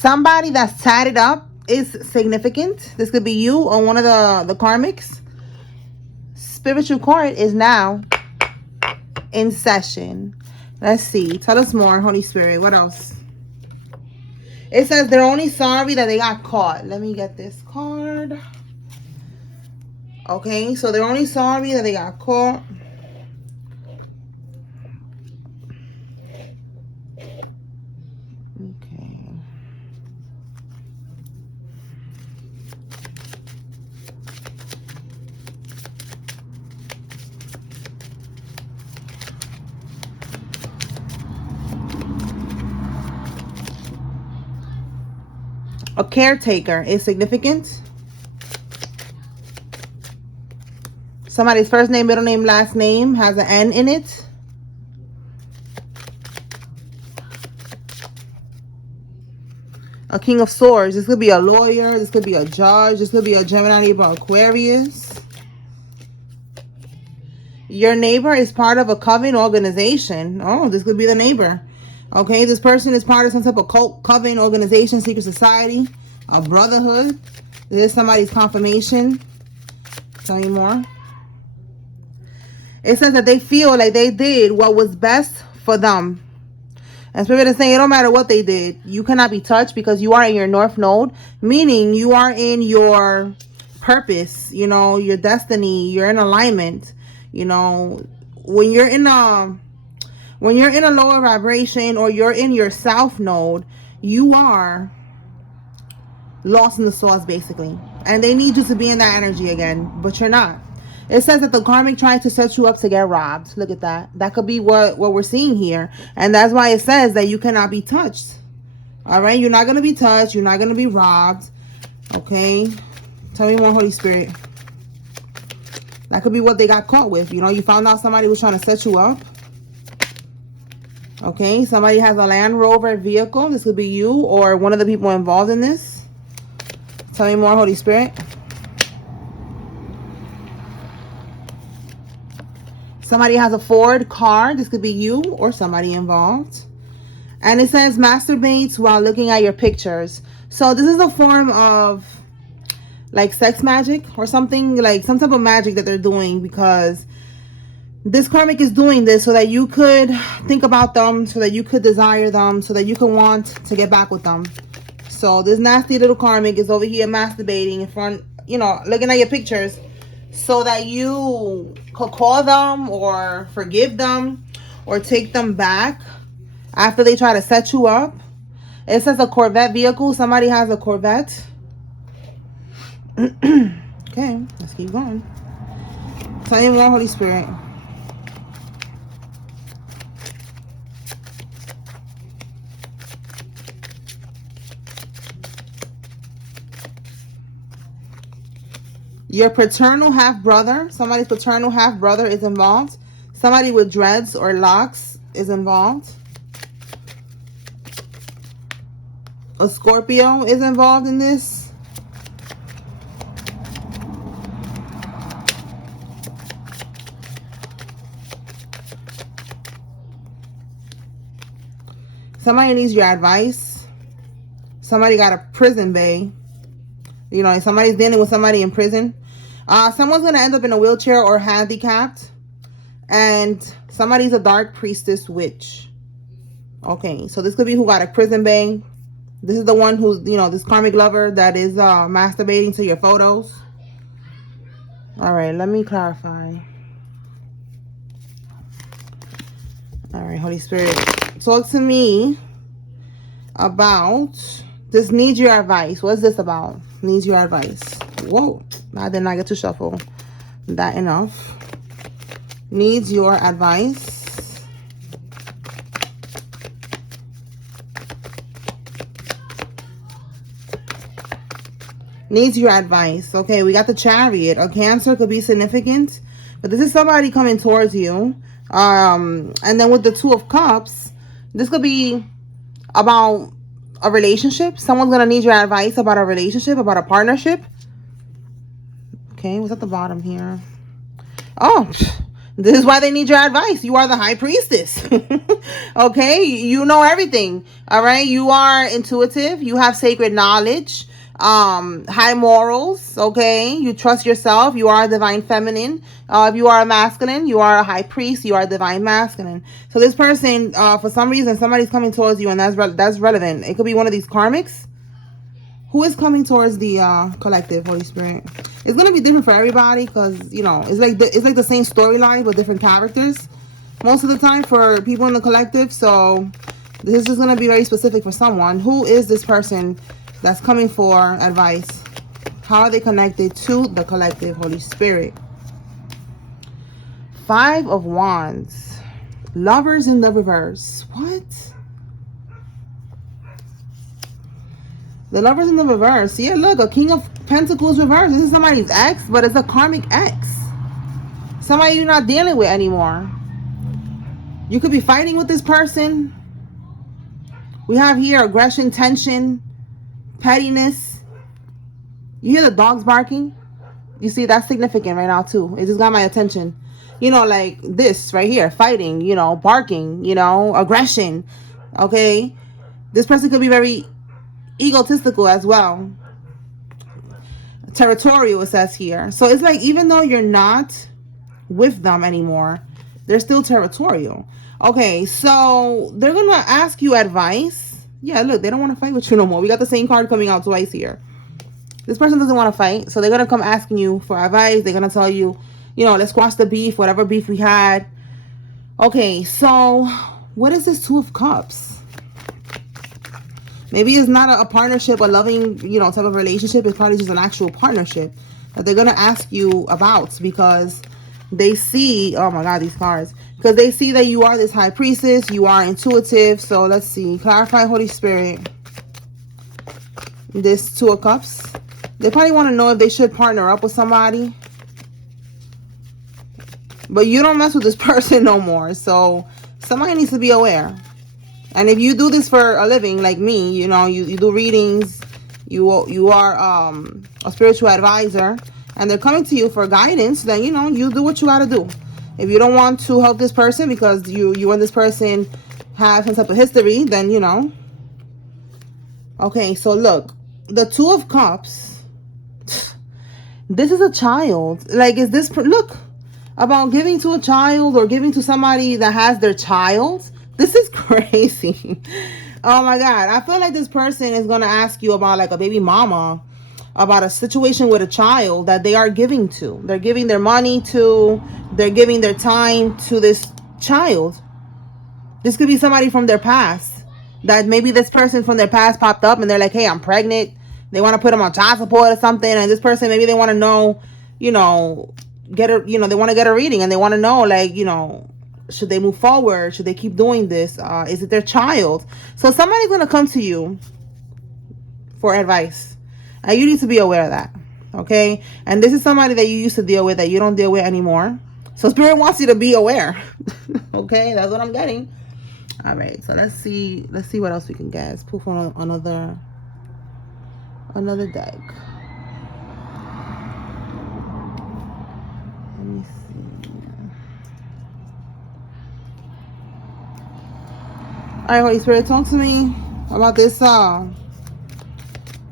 Somebody that's tatted up is significant. This could be you or one of the karmics. Spiritual court is now in session. Let's see. Tell us more, Holy Spirit. What else? It says they're only sorry that they got caught. Let me get this card. Okay, so they're only sorry that they got caught. Okay. A caretaker is significant. Somebody's first name, middle name, last name has an N in it. A King of Swords. This could be a lawyer. This could be a judge. This could be a Gemini, Libra, Aquarius. Your neighbor is part of a coven organization. Oh, this could be the neighbor. Okay, this person is part of some type of cult, coven, organization, secret society, a brotherhood. This is somebody's confirmation. Tell you more. It says that they feel like they did what was best for them. And Spirit is saying it don't matter what they did. You cannot be touched because you are in your North Node. Meaning you are in your purpose, you know, your destiny. You're in alignment. You know, when you're in a lower vibration or you're in your South Node, you are lost in the sauce basically. And they need you to be in that energy again, but you're not. It says that the karmic tried to set you up to get robbed. Look at that. That could be what we're seeing here. And that's why it says that you cannot be touched. All right? You're not going to be touched. You're not going to be robbed. Okay? Tell me more, Holy Spirit. That could be what they got caught with. You know, you found out somebody was trying to set you up. Okay? Somebody has a Land Rover vehicle. This could be you or one of the people involved in this. Tell me more, Holy Spirit. Somebody has a Ford car. This could be you or somebody involved. And it says masturbates while looking at your pictures. So this is a form of like sex magic or something, like some type of magic that they're doing, because this karmic is doing this so that you could think about them, so that you could desire them, so that you can want to get back with them. So this nasty little karmic is over here masturbating in front, you know, looking at your pictures, so that you could call them or forgive them or take them back after they try to set you up. It says a Corvette vehicle. Somebody has a Corvette. Okay, let's keep going. Tell me more, Holy Spirit. Your paternal half-brother, somebody's paternal half-brother is involved. Somebody with dreads or locks is involved. A Scorpio is involved in this. Somebody needs your advice. Somebody got a prison bay. You know, somebody's dealing with somebody in prison. Someone's going to end up in a wheelchair or handicapped. And somebody's a dark priestess witch. Okay, so this could be who got a prison bay. This is the one who's, you know, this karmic lover that is masturbating to your photos. All right, let me clarify. All right, Holy Spirit, talk to me about this. Needs your advice. What's this about? Needs your advice. Whoa, I did not get to shuffle that enough. Needs your advice. Needs your advice. Okay, we got the Chariot. A Cancer could be significant, but this is somebody coming towards you. And then with the Two of Cups, this could be about a relationship. Someone's gonna need your advice about a relationship, about a partnership. Okay, what's at the bottom here? Oh, This is why they need your advice. You are the high priestess. Okay? You know everything. All right? You are intuitive. You have sacred knowledge. High morals. Okay? You trust yourself. You are a divine feminine. If you are a masculine, you are a high priest. You are a divine masculine. So this person, for some reason, somebody's coming towards you, and that's relevant. It could be one of these karmics. Who is coming towards the collective, Holy Spirit? It's gonna be different for everybody, because you know it's like the same storyline but different characters most of the time for people in the collective. So this is just gonna be very specific for someone. Who is this person that's coming for advice? How are they connected to the collective, Holy Spirit? 5 of Wands, Lovers in the reverse. What? The Lovers in the reverse. Yeah, look, a King of Pentacles reverse. This is somebody's ex, but it's a karmic ex. Somebody you're not dealing with anymore. You could be fighting with this person. We have here aggression, tension, pettiness. You hear the dogs barking? You see, that's significant right now too. It just got my attention. You know, like this right here, fighting, you know, barking, you know, aggression. Okay? This person could be very egotistical as well. Territorial, it says here. So it's like, even though you're not with them anymore, they're still territorial. Okay, so they're gonna ask you advice. Yeah, look, they don't want to fight with you no more. We got the same card coming out twice here. This person doesn't want to fight, so they're gonna come asking you for advice. They're gonna tell you, you know, let's squash the beef, whatever beef we had. Okay, so what is this Two of Cups? Maybe it's not a partnership, a loving, you know, type of relationship. It's probably just an actual partnership that they're going to ask you about, because they see, oh my God, these cards. Because they see that you are this high priestess. You are intuitive. So let's see. Clarify, Holy Spirit. This Two of Cups. They probably want to know if they should partner up with somebody. But you don't mess with this person no more. So somebody needs to be aware. And if you do this for a living, like me, you know, you do readings, you are a spiritual advisor, and they're coming to you for guidance, then, you know, you do what you got to do. If you don't want to help this person because you and this person have some type of history, then, you know. Okay, so look, the Two of Cups, this is a child. Like, is this, look, about giving to a child or giving to somebody that has their child. This is crazy. Oh my God. I feel like this person is going to ask you about like a baby mama, about a situation with a child that they are giving to. They're giving their money to, they're giving their time to this child. This could be somebody from their past, that maybe this person from their past popped up and they're like, hey, I'm pregnant. They want to put them on child support or something. And this person, maybe they want to know, you know, they want to get a reading, and they want to know, like, you know, should they move forward? Should they keep doing this? Is it their child? So somebody's going to come to you for advice. And you need to be aware of that. Okay? And this is somebody that you used to deal with that you don't deal with anymore. So Spirit wants you to be aware. Okay? That's what I'm getting. All right. So let's see what else we can get. Let's pull from another deck. Let me see. All right, Holy Spirit, talk to me about this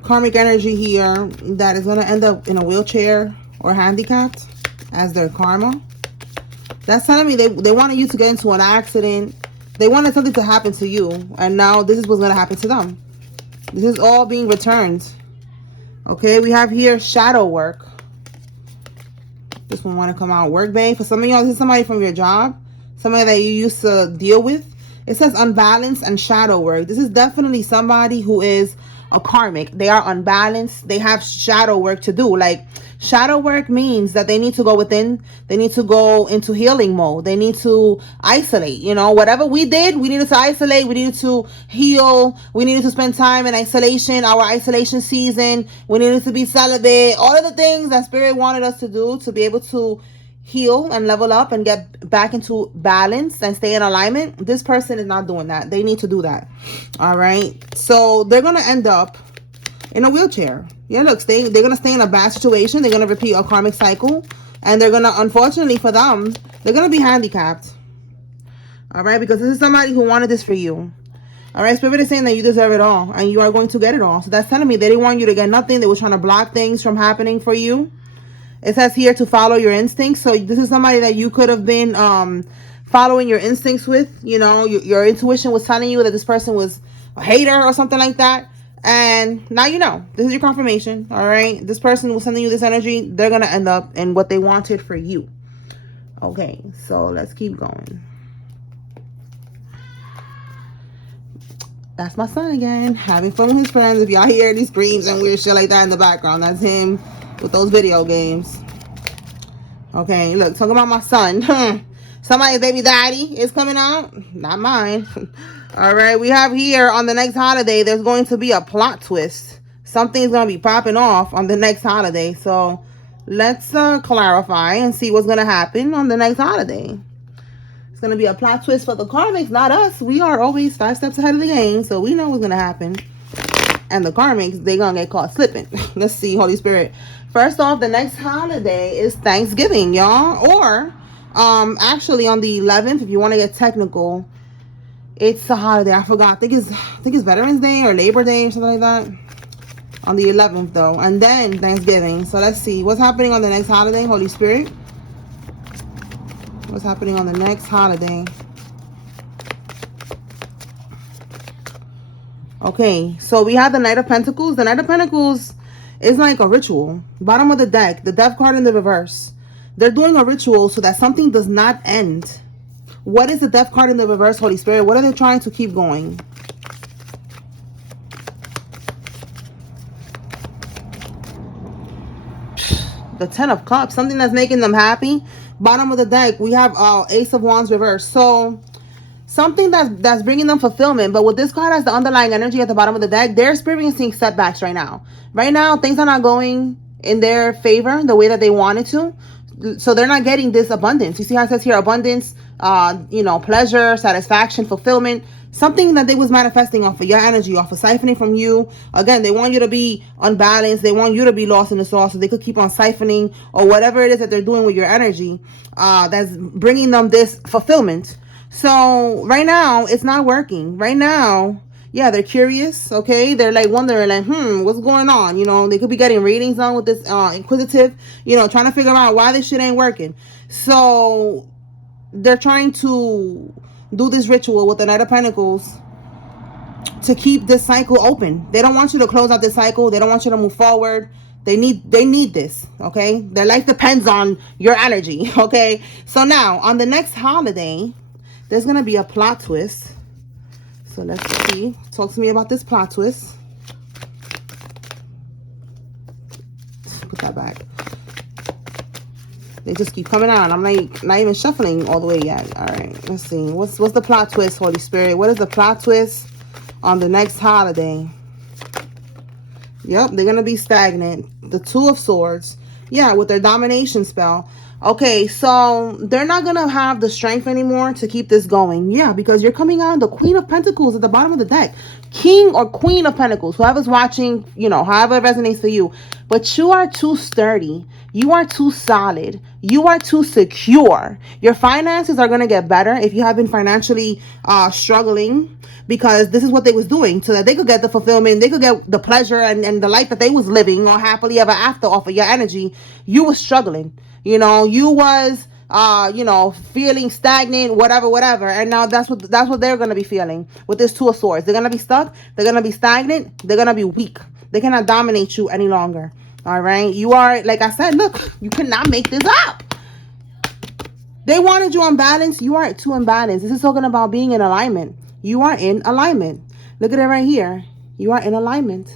karmic energy here that is going to end up in a wheelchair or handicapped as their karma. That's telling me they wanted you to get into an accident. They wanted something to happen to you, and now this is what's going to happen to them. This is all being returned. Okay, we have here shadow work. This one want to come out. Work bay. For some of y'all, this is somebody from your job, somebody that you used to deal with. It says unbalanced and shadow work. This is definitely somebody who is a karmic. They are unbalanced. They have shadow work to do. Like, shadow work means that they need to go within. They need to go into healing mode. They need to isolate. You know, whatever we did, we needed to isolate. We needed to heal. We needed to spend time in isolation, our isolation season. We needed to be celibate. All of the things that Spirit wanted us to do to be able to heal and level up and get back into balance and stay in alignment. This person is not doing that. They need to do that. All right. So they're going to end up in a wheelchair. Yeah, look, they're going to stay in a bad situation. They're going to repeat a karmic cycle. And they're gonna, unfortunately for them, they're gonna be handicapped. All right, because this is somebody who wanted this for you. All right, Spirit is saying that you deserve it all and you are going to get it all. So that's telling me they didn't want you to get nothing. They were trying to block things from happening for you. It says here to follow your instincts. So this is somebody that you could have been following your instincts with. You know, your intuition was telling you that this person was a hater or something like that. And now you know. This is your confirmation. All right, this person was sending you this energy. They're going to end up in what they wanted for you. Okay, so let's keep going. That's my son again, having fun with his friends. If y'all hear any screams and weird shit like that in the background, that's him with those video games. Okay, look, talking about my son. Somebody's baby daddy is coming out. Not mine. All right, we have here on the next holiday, there's going to be a plot twist. Something's going to be popping off on the next holiday. So let's clarify and see what's going to happen on the next holiday. It's going to be a plot twist for the karmics, not us. We are always 5 steps ahead of the game, so we know what's going to happen. And the karmics, they're going to get caught slipping. Let's see, Holy Spirit. First off, the next holiday is Thanksgiving, y'all. Or, actually on the 11th, if you want to get technical, it's a holiday. I forgot. I think it's Veterans Day or Labor Day or something like that. On the 11th, though. And then Thanksgiving. So let's see. What's happening on the next holiday, Holy Spirit? What's happening on the next holiday? Okay, so we have the Knight of Pentacles. The Knight of Pentacles is like a ritual. Bottom of the deck, the Death card in the reverse. They're doing a ritual so that something does not end. What is the Death card in the reverse, Holy Spirit? What are they trying to keep going? The 10 of Cups, something that's making them happy. Bottom of the deck, we have Ace of Wands reverse. So something that's bringing them fulfillment. But with this card as the underlying energy at the bottom of the deck, they're experiencing setbacks right now. Right now, things are not going in their favor the way that they wanted to. So they're not getting this abundance. You see how it says here abundance, you know, pleasure, satisfaction, fulfillment. Something that they was manifesting off of your energy, off of siphoning from you. Again, they want you to be unbalanced. They want you to be lost in the sauce so they could keep on siphoning or whatever it is that they're doing with your energy that's bringing them this fulfillment. So right now, it's not working. Right now, yeah, they're curious, okay? They're like wondering, like, what's going on? You know, they could be getting readings on with this inquisitive, you know, trying to figure out why this shit ain't working. So they're trying to do this ritual with the Knight of Pentacles to keep this cycle open. They don't want you to close out this cycle. They don't want you to move forward. They need this, okay? Their life depends on your energy, okay? So now, on the next holiday, there's going to be a plot twist. So let's see. Talk to me about this plot twist. Put that back. They just keep coming out. I'm like not even shuffling all the way yet. All right, let's see. What's the plot twist, Holy Spirit? What is the plot twist on the next holiday? Yep, they're gonna be stagnant. The Two of Swords. Yeah, with their domination spell. Okay, so they're not gonna have the strength anymore to keep this going. Yeah, because you're coming out the Queen of Pentacles at the bottom of the deck. King or Queen of Pentacles, whoever's watching, you know, however it resonates for you. But you are too sturdy. You are too solid. You are too secure. Your finances are going to get better if you have been financially struggling, because this is what they was doing so that they could get the fulfillment. They could get the pleasure and the life that they was living or happily ever after off of your energy. You was struggling. You know, you was you know, feeling stagnant, whatever, and now that's what they're gonna be feeling with this Two of Swords. They're gonna be stuck, they're gonna be stagnant, they're gonna be weak. They cannot dominate you any longer. All right, you are, like I said, look, you cannot make this up. They wanted you unbalanced. You are too unbalanced. This is talking about being in alignment. You are in alignment. Look at it right here. You are in alignment.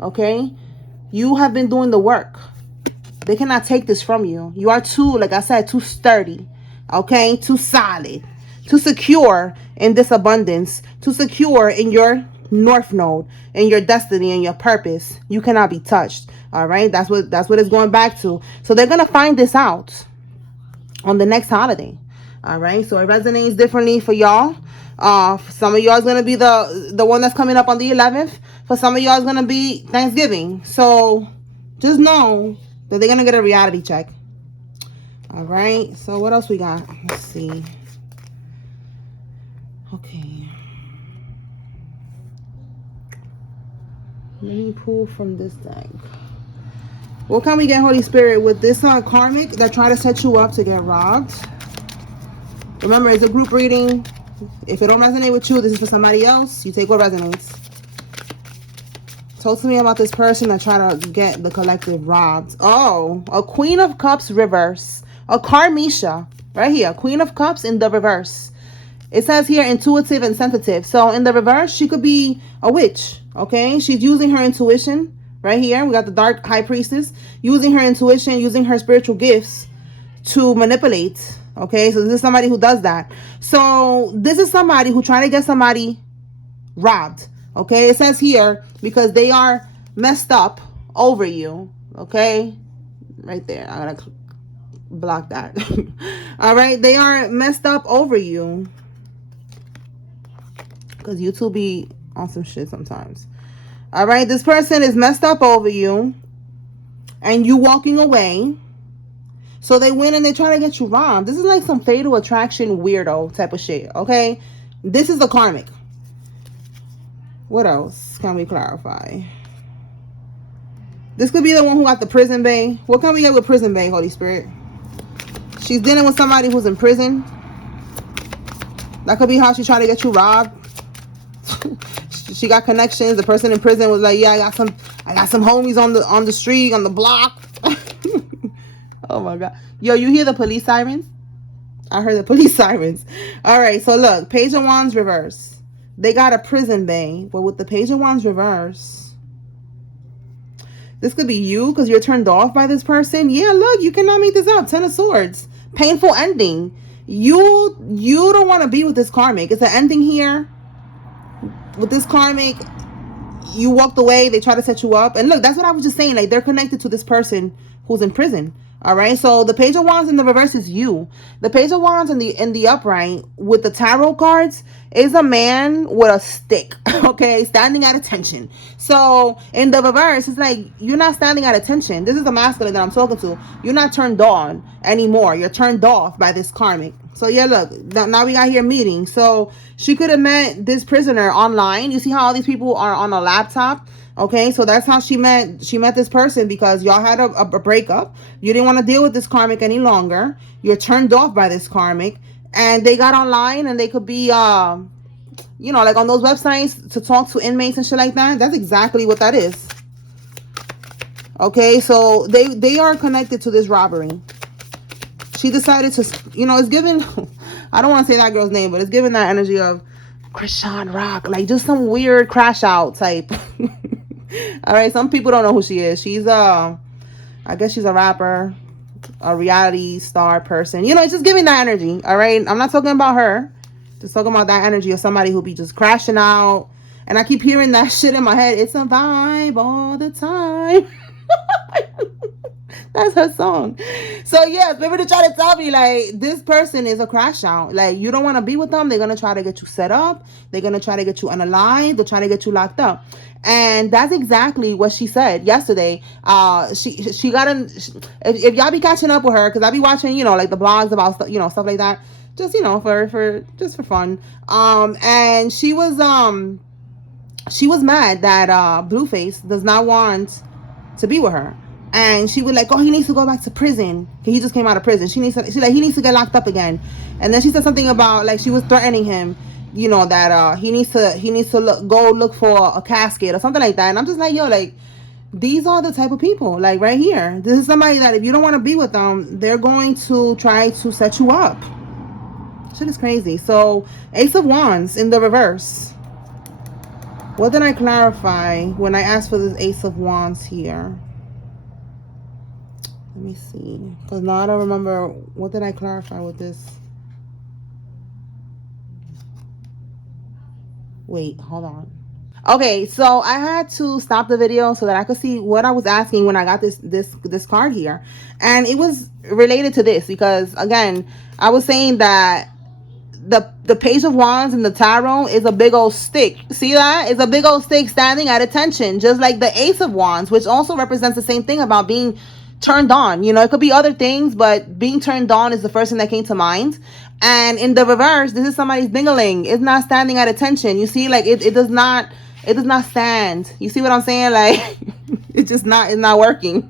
Okay, you have been doing the work. They cannot take this from you. You are too, like I said, too sturdy, okay? Too solid, too secure in this abundance, too secure in your North Node, in your destiny, and your purpose. You cannot be touched, all right? That's what it's going back to. So they're going to find this out on the next holiday, all right? So it resonates differently for y'all. For some of y'all is going to be the one that's coming up on the 11th. For some of y'all is going to be Thanksgiving. So just know So they're gonna get a reality check. All right. So what else we got? Let's see. Okay. Let me pull from this deck. What can we get, Holy Spirit, with this karmic that try to set you up to get robbed? Remember, it's a group reading. If it don't resonate with you, this is for somebody else. You take what resonates. Talk to me about this person that try to get the collective robbed. Oh, a Queen of Cups reverse. A Karmisha. Right here. Queen of Cups in the reverse. It says here intuitive and sensitive. So in the reverse, she could be a witch. Okay. She's using her intuition. Right here. We got the dark high priestess. Using her intuition. Using her spiritual gifts to manipulate. Okay. So this is somebody who does that. So this is somebody who trying to get somebody robbed. Okay. It says here because they are messed up over you. Okay. Right there. I'm going to block that. All right. They are messed up over you. Because you two be on some shit sometimes. All right. This person is messed up over you. And you walking away. So they win and they try to get you robbed. This is like some fatal attraction weirdo type of shit. Okay. This is the karmic. What else can we clarify? This could be the one who got the prison bay. What can we get with prison bay, Holy Spirit? She's dealing with somebody who's in prison. That could be how she tried to get you robbed. She got connections. The person in prison was like, yeah, I got some homies on the street, on the block. Oh my God. Yo, you hear the police sirens? I heard the police sirens. All right, so look, Page of Wands reverse. They got a prison bay, but with the Page of Wands reverse, this could be you because you're turned off by this person. Yeah, look, you cannot make this up. Ten of Swords. Painful ending. You don't want to be with this karmic. It's an ending here. With this karmic, you walked away. They try to set you up. And look, that's what I was just saying. Like, they're connected to this person who's in prison. All right. So the Page of Wands in the reverse is you. The Page of Wands in the upright with the tarot cards is a man with a stick. Okay. Standing at attention. So in the reverse, it's like you're not standing at attention. This is the masculine that I'm talking to. You're not turned on anymore. You're turned off by this karmic. So yeah, look, now we got here meeting. So she could have met this prisoner online. You see how all these people are on a laptop? Okay, so that's how she met this person because y'all had a breakup. You didn't want to deal with this karmic any longer. You're turned off by this karmic. And they got online and they could be, you know, like on those websites to talk to inmates and shit like that. That's exactly what that is. Okay, so they are connected to this robbery. She decided to, you know, it's given, I don't want to say that girl's name, but it's given that energy of Krishan Rock. Like just some weird crash out type. All right, some people don't know who she is. She's I guess she's a rapper, a reality star person. You know, it's just giving that energy. All right, I'm not talking about her. Just talking about that energy of somebody who be just crashing out. And I keep hearing that shit in my head. It's a vibe all the time. That's her song. So yeah, people to try to tell me like this person is a crash out. Like you don't want to be with them. They're gonna try to get you set up. They're gonna try to get you unalive. They're trying to get you locked up. And that's exactly what she said yesterday. She got in. If y'all be catching up with her, because I be watching, you know, like the blogs about stuff, you know, stuff like that. Just, you know, for just for fun. And she was mad that Blueface does not want to be with her. And she was like, oh, he needs to go back to prison. He just came out of prison. He needs to get locked up again. And then she said something about like she was threatening him, you know, that he needs to look for a casket or something like that. And I'm just like, yo, like these are the type of people, like right here. This is somebody that if you don't want to be with them, they're going to try to set you up. Shit is crazy. So Ace of Wands in the reverse. What did I clarify when I asked for this Ace of Wands here? Let me see. Because now I don't remember. What did I clarify with this? Wait, hold on. Okay, so I had to stop the video so that I could see what I was asking when I got this card here. And it was related to this because, again, I was saying that the Page of Wands in the tarot is a big old stick. See that? It's a big old stick standing at attention, just like the Ace of Wands, which also represents the same thing about being turned on. You know, it could be other things, but being turned on is the first thing that came to mind. And in the reverse, this is somebody's dingling. It's not standing at attention. You see, like it does not stand. You see what I'm saying? Like it's not working.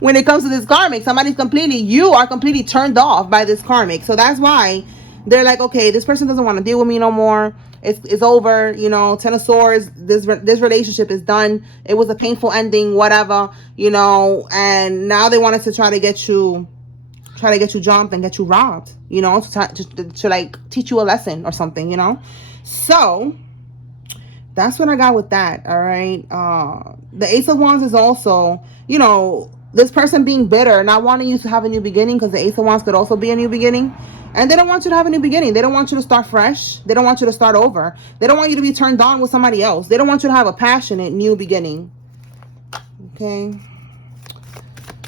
When it comes to this karmic, you are completely turned off by this karmic. So that's why they're like, okay, this person doesn't want to deal with me no more. It's over, you know. Ten of Swords. This relationship is done. It was a painful ending, whatever, you know. And now they wanted to try to get you jumped and get you robbed, you know, to like teach you a lesson or something, you know. So that's what I got with that. All right. The Ace of Wands is also, you know, this person being bitter, not wanting you to have a new beginning, because the Ace of Wands could also be a new beginning. And they don't want you to have a new beginning. They don't want you to start fresh. They don't want you to start over. They don't want you to be turned on with somebody else. They don't want you to have a passionate new beginning. Okay.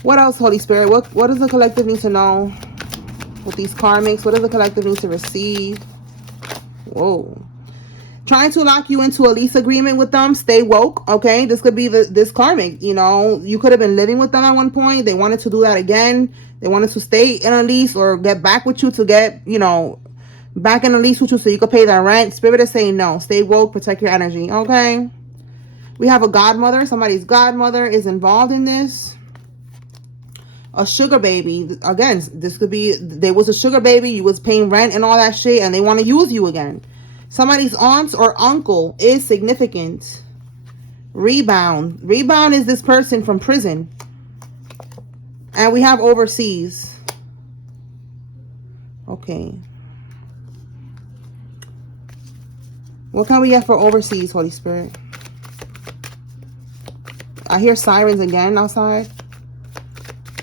What else, Holy Spirit? What does the collective need to know with these karmics? What does the collective need to receive? Whoa. Trying to lock you into a lease agreement with them. Stay woke. Okay. This could be this karmic. You know, you could have been living with them at one point. They wanted to do that again. They wanted to stay in a lease or get back with you to get, you know, back in a lease with you so you could pay their rent. Spirit is saying no. Stay woke. Protect your energy. Okay. We have a godmother. Somebody's godmother is involved in this. A sugar baby. Again, this could be, there was a sugar baby. You was paying rent and all that shit, and they want to use you again. Somebody's aunt or uncle is significant. Rebound. Rebound is this person from prison. And we have overseas. Okay. What can we get for overseas, Holy Spirit? I hear sirens again outside.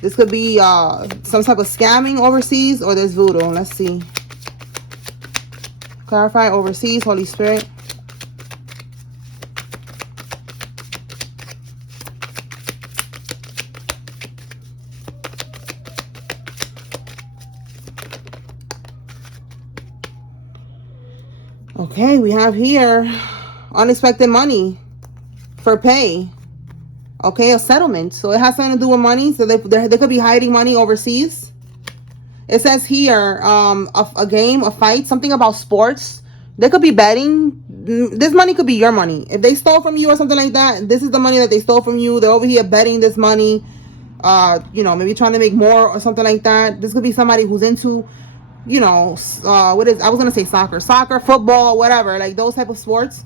This could be some type of scamming overseas, or there's voodoo. Let's see. Clarify overseas, Holy Spirit. Okay, we have here unexpected money for pay. Okay, a settlement. So it has something to do with money. So they could be hiding money overseas. It says here, a game, a fight, something about sports. They could be betting. This money could be your money. If they stole from you or something like that, this is the money that they stole from you. They're over here betting this money. You know, maybe trying to make more or something like that. This could be somebody who's into, you know, I was going to say soccer, football, whatever, like those type of sports.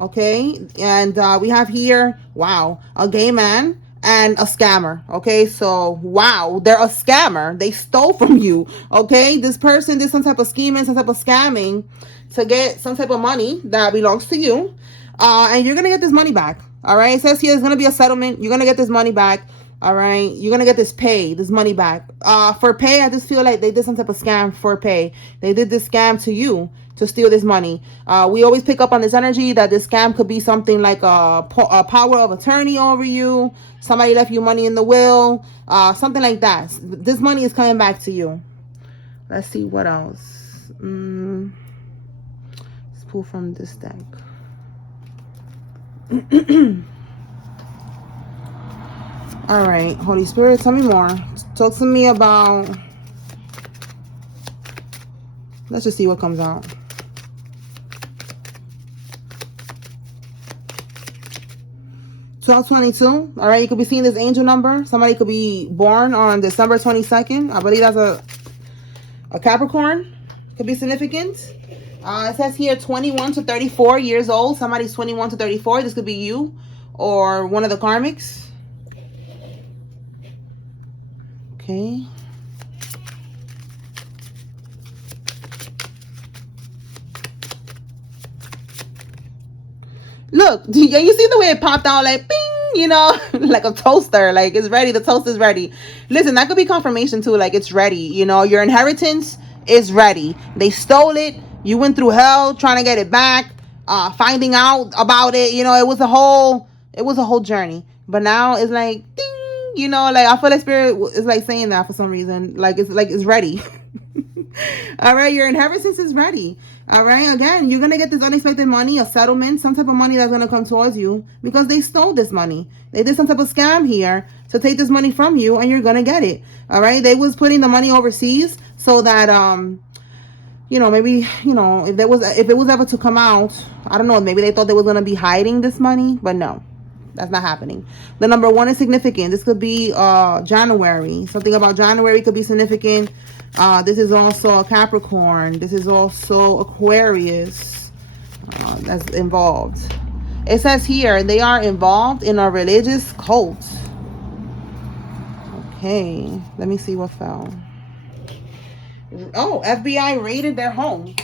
Okay, and we have here, wow, a gay man and a scammer. Okay, so wow, they're a scammer. They stole from you. Okay, this person did some type of scheming, some type of scamming to get some type of money that belongs to you, and you're gonna get this money back. All right, it says here there's gonna be a settlement. You're gonna get this money back. All right, you're gonna get this money back. For pay, I just feel like they did some type of scam for pay. They did this scam to you to steal this money. We always pick up on this energy that this scam could be something like a power of attorney over you. Somebody left you money in the will, something like that. This money is coming back to you. Let's see what else. Let's pull from this deck. All right, Holy Spirit, tell me more. Talk to me about, let's just see what comes out. $1222. All right, you could be seeing this angel number. Somebody could be born on December 22nd. I believe that's a Capricorn. Could be significant. It says here 21 to 34 years old. Somebody's 21 to 34. This could be you or one of the karmics. Okay. Look, you see the way it popped out, like bing, you know, like a toaster, like it's ready. The toast is ready. Listen, that could be confirmation too, like it's ready. You know, your inheritance is ready. They stole it. You went through hell trying to get it back, finding out about it. You know, it was a whole journey. But now it's like ding, you know, like I feel like spirit is like saying that for some reason, like it's ready. All right, your inheritance is ready. All right, again, you're going to get this unexpected money, a settlement, some type of money that's going to come towards you because they stole this money. They did some type of scam here to take this money from you, and you're going to get it. All right, they was putting the money overseas so that you know, maybe, you know, if it was ever to come out, I don't know, maybe they thought they was going to be hiding this money, but no, that's not happening. The number 1 is significant. This could be January. Something about January could be significant. This is also a Capricorn. This is also Aquarius that's involved. It says here they are involved in a religious cult. Okay, let me see what fell. Oh, FBI raided their home.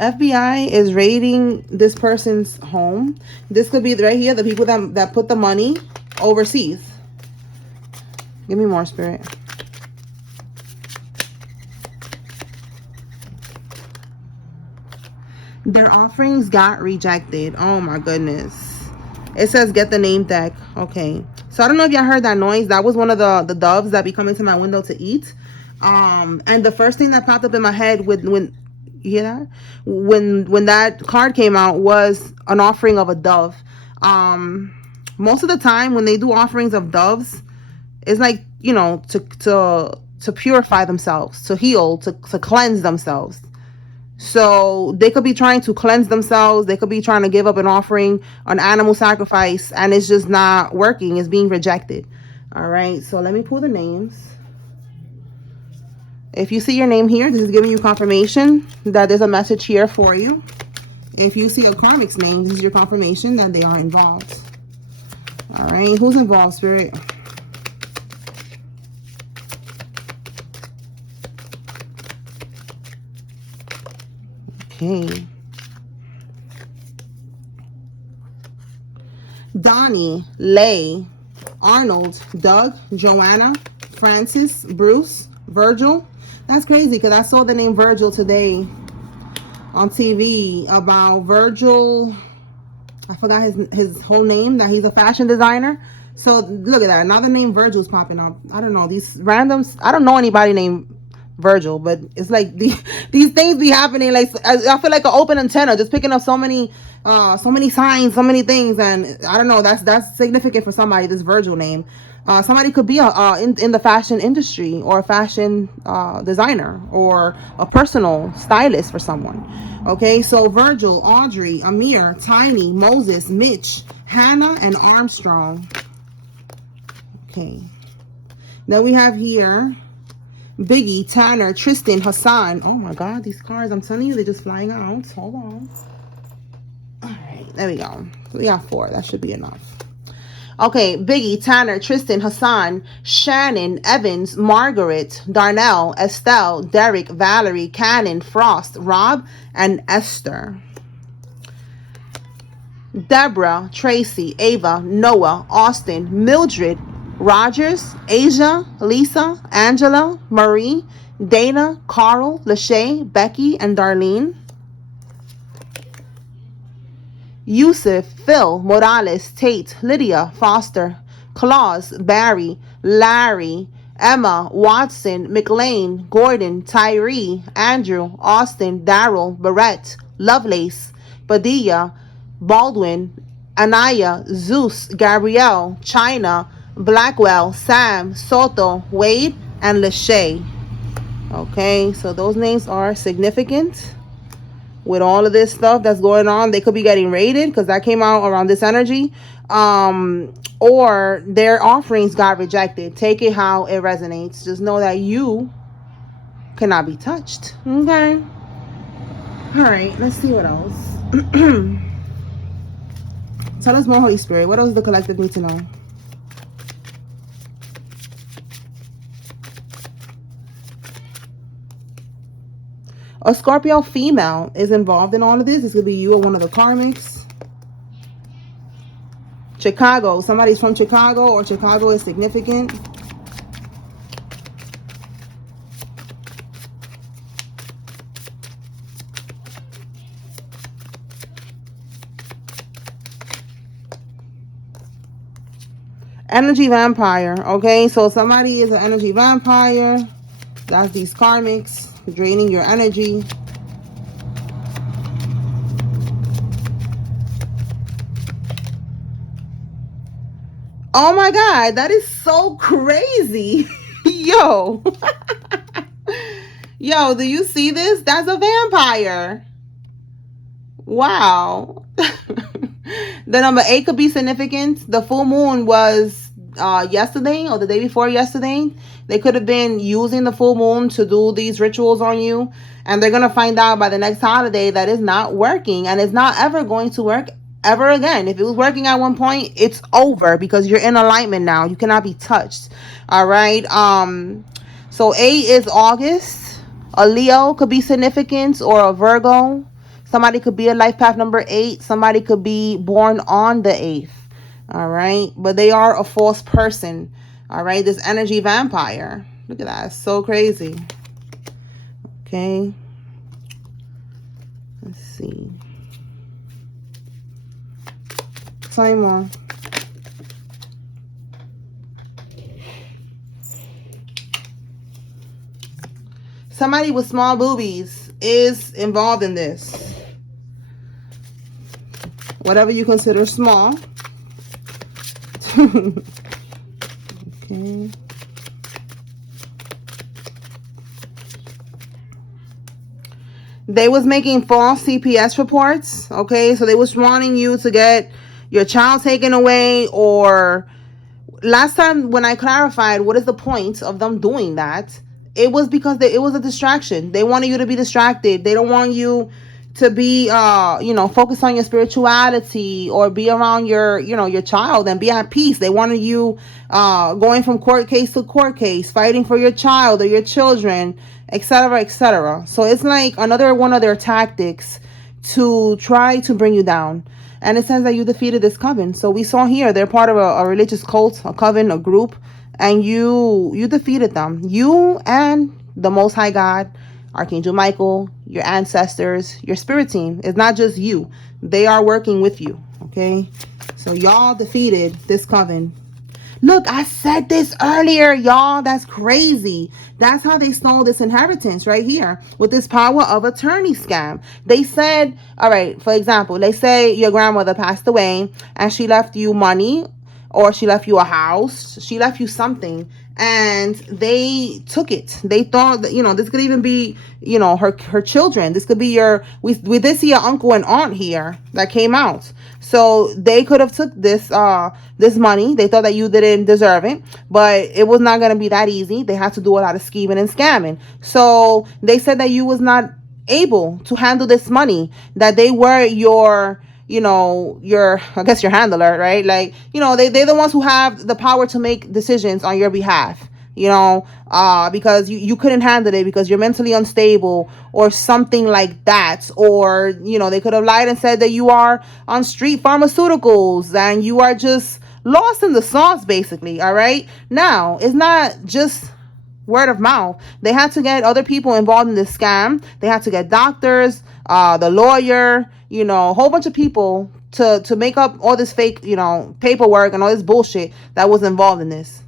FBI is raiding this person's home. This could be right here, the people that put the money overseas. Give me more, Spirit. Their offerings got rejected. Oh my goodness. It says get the name tag. Okay. So I don't know if y'all heard that noise. That was one of the doves that be coming to my window to eat. And the first thing that popped up in my head when you hear that? When that card came out was an offering of a dove. Most of the time when they do offerings of doves, it's like, you know, to purify themselves, to heal, to cleanse themselves. So they could be trying to cleanse themselves. They could be trying to give up an offering, an animal sacrifice, and it's just not working. It's being rejected. All right. So let me pull the names. If you see your name here, this is giving you confirmation that there's a message here for you. If you see a karmic's name, this is your confirmation that they are involved. All right. Who's involved, Spirit? Okay. Donnie, Lay, Arnold, Doug, Joanna, Francis, Bruce, Virgil. That's crazy because I saw the name Virgil today on TV about Virgil. I forgot his whole name, that he's a fashion designer. So look at that. Another name Virgil's popping up. I don't know. These randoms. I don't know anybody named Virgil, but it's like these things be happening. Like I feel like an open antenna, just picking up so many signs, so many things, and I don't know. That's significant for somebody. This Virgil name. Somebody could be in the fashion industry, or a fashion designer, or a personal stylist for someone. Okay, so Virgil, Audrey, Amir, Tiny, Moses, Mitch, Hannah, and Armstrong. Okay, then we have here Biggie, Tanner, Tristan, Hassan. Oh my God, these cards, I'm telling you, they're just flying out. Hold on. All right, there we go. So we got 4. That should be enough. Okay, Biggie, Tanner, Tristan, Hassan, Shannon, Evans, Margaret, Darnell, Estelle, Derek, Valerie, Cannon, Frost, Rob, and Esther. Deborah, Tracy, Ava, Noah, Austin, Mildred, Rogers, Asia, Lisa, Angela, Marie, Dana, Carl, Lachey, Becky, and Darlene. Yusuf, Phil, Morales, Tate, Lydia, Foster, Claus, Barry, Larry, Emma, Watson, McLean, Gordon, Tyree, Andrew, Austin, Daryl, Barrett, Lovelace, Padilla, Baldwin, Anaya, Zeus, Gabrielle, China, Blackwell, Sam, Soto, Wade, and Lachey. Okay, so those names are significant. With all of this stuff that's going on, they could be getting raided because that came out around this energy. Or their offerings got rejected. Take it how it resonates. Just know that you cannot be touched. Okay. All right, let's see what else. Tell us more, Holy Spirit. What else does the collective need to know? A Scorpio female is involved in all of this. This could be you or one of the karmics. Chicago. Somebody's from Chicago, or Chicago is significant. Energy vampire. Okay, so somebody is an energy vampire. That's these karmics draining your energy. Oh my God, that is so crazy. Yo. Yo, do you see this? That's a vampire. Wow. The number 8 could be significant. The full moon was yesterday or the day before yesterday. They could have been using the full moon to do these rituals on you. And they're going to find out by the next holiday that it's not working. And it's not ever going to work ever again. If it was working at one point, it's over because you're in alignment now. You cannot be touched. All right. So 8 is August. A Leo could be significant, or a Virgo. Somebody could be a life path number 8. Somebody could be born on the 8th. All right. But they are a false person. All right. This energy vampire. Look at that. It's so crazy. Okay. Let's see. Tell more. Somebody with small boobies is involved in this. Whatever you consider small. Okay. They was making false CPS reports. Okay, so they was wanting you to get your child taken away, or last time when I clarified what is the point of them doing that, it was because it was a distraction. They wanted you to be distracted. They don't want you to be focus on your spirituality or be around your child and be at peace. They wanted you going from court case to court case, fighting for your child or your children, etc., etc. So it's like another one of their tactics to try to bring you down. And it says that you defeated this coven. So we saw here they're part of a religious cult, a coven, a group, and you defeated them. You and the Most High God, Archangel Michael, your ancestors, your spirit team. It's not just you. They are working with you. Okay? So y'all defeated this coven. Look, I said this earlier, y'all. That's crazy. That's how they stole this inheritance right here with this power of attorney scam. They said, all right, for example, they say your grandmother passed away and she left you money, or she left you a house, she left you something, and they took it. They thought that, this could even be, her children. This could be we did see your uncle and aunt here that came out. So they could have took this money. They thought that you didn't deserve it, but it was not going to be that easy. They had to do a lot of scheming and scamming. So they said that you was not able to handle this money, that they were your handler, right? Like, they're the ones who have the power to make decisions on your behalf, because you couldn't handle it because you're mentally unstable or something like that. Or, they could have lied and said that you are on street pharmaceuticals and you are just lost in the sauce, basically. All right. Now, it's not just word of mouth. They had to get other people involved in this scam. They had to get doctors, the lawyer, a whole bunch of people to make up all this fake, paperwork and all this bullshit that was involved in this.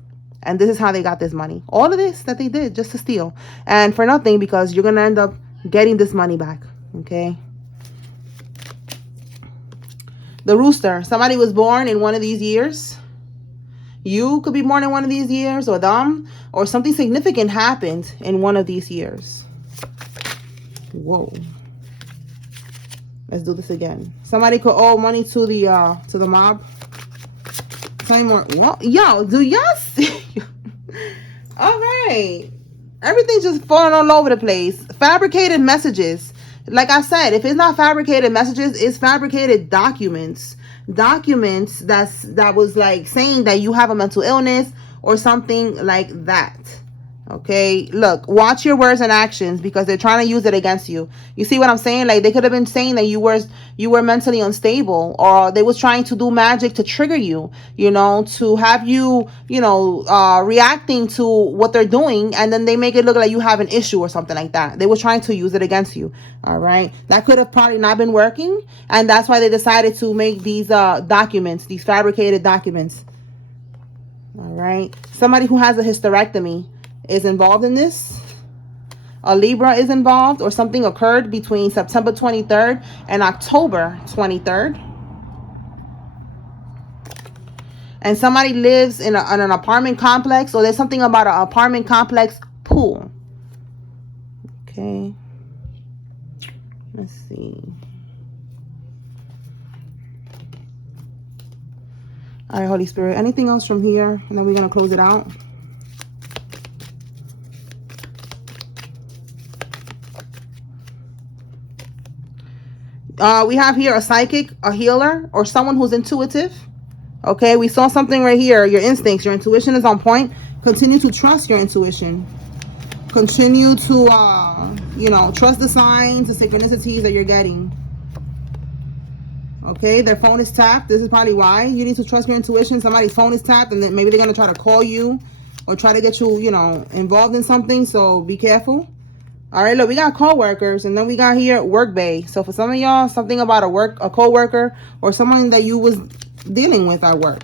And this is how they got this money. All of this that they did just to steal. And for nothing, because you're going to end up getting this money back. Okay. The rooster. Somebody was born in one of these years. You could be born in one of these years, or them, or something significant happened in one of these years. Whoa. Let's do this again. Somebody could owe money to the mob. Tell me more. Whoa. Yo, do y'all see? All right. Everything's just falling all over the place. Fabricated messages. Like I said, if it's not fabricated messages, it's fabricated documents. Documents that was like saying that you have a mental illness or something like that. Okay, look, watch your words and actions, because they're trying to use it against you. You see what I'm saying? Like, they could have been saying that you were mentally unstable, or they was trying to do magic to trigger you, to have you, reacting to what they're doing, and then they make it look like you have an issue or something like that. They were trying to use it against you. All right, that could have probably not been working, and that's why they decided to make these documents, these fabricated documents. All right. Somebody who has a hysterectomy is involved in this. A Libra is involved, or something occurred between September 23rd and October 23rd. And somebody lives in an apartment complex, or there's something about an apartment complex pool. Okay. Let's see. All right, Holy Spirit. Anything else from here? And then we're going to close it out. We have here a psychic, a healer, or someone who's intuitive. Okay, we saw something right here. Your instincts, your intuition is on point. Continue to trust your intuition. Continue to, you know, trust the signs, the synchronicities that you're getting. Okay, their phone is tapped. This is probably why you need to trust your intuition. Somebody's phone is tapped, and then maybe they're going to try to call you or try to get you, you know, involved in something. So be careful. All right, look, we got co-workers, and then we got here work bay. So for some of y'all, something about a co-worker or someone that you was dealing with at work.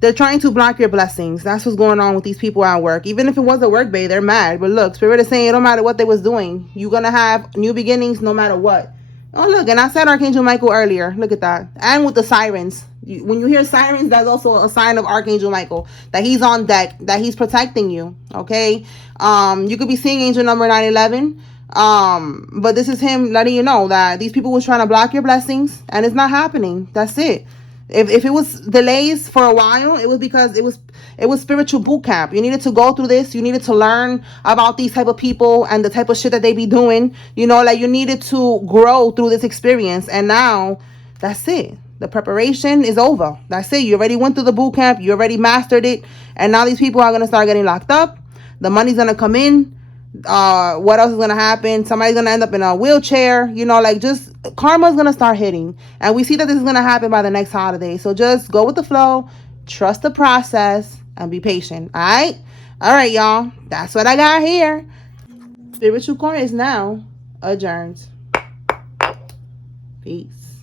They're trying to block your blessings. That's what's going on with these people at work. Even if it was a work bay, they're mad. But look, Spirit is saying it don't matter what they was doing. You're going to have new beginnings no matter what. Oh, look, and I said Archangel Michael earlier. Look at that. And with the sirens. When you hear sirens, that's also a sign of Archangel Michael. That he's on deck. That he's protecting you. Okay? You could be seeing angel number 911. But this is him letting you know that these people was trying to block your blessings. And it's not happening. That's it. If it was delays for a while, it was because it was spiritual boot camp. You needed to go through this. You needed to learn about these type of people and the type of shit that they be doing. You know, like you needed to grow through this experience. And now that's it. The preparation is over. That's it. You already went through the boot camp. You already mastered it. And now these people are going to start getting locked up. The money's going to come in. What else is going to happen? Somebody's going to end up in a wheelchair. You know, like just karma's going to start hitting. And we see that this is going to happen by the next holiday. So just go with the flow. Trust the process. And be patient. All right? All right, y'all. That's what I got here. Spiritual Corner is now adjourned. Peace.